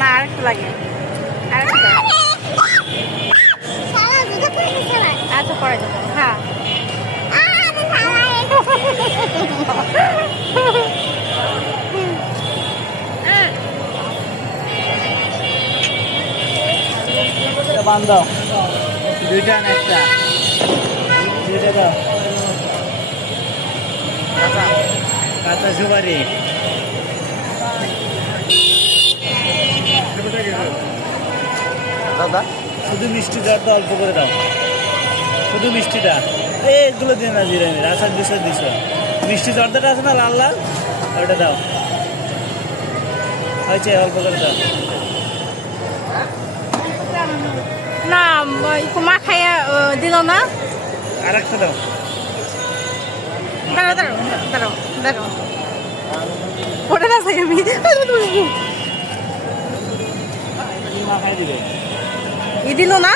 না, আরেকটু লাগে। আচ্ছা পরে দেবো হ্যাঁ। বান দাও। দুইটা একটা? দুইটা দাও। কাঁচা কাঁচা সুপারি। দাদা শুধু মিষ্টি দাও তো অল্প করে দাও। শুধু মিষ্টিটা। এই এগুলো দিয়ে না জিরে রাসার দুশো দুশো মিষ্টি জর্দাটা আছে না লাল লাল? ওটা দাও। হয়েছে অল্প করে দাও। না মা খাইয়া দিল না। আর একটা দাও। দাঁড়াও দাঁড়াও দাঁড়াও দাঁড়াও। ওটা না আমি মা খাই দিবে। ই দিল না?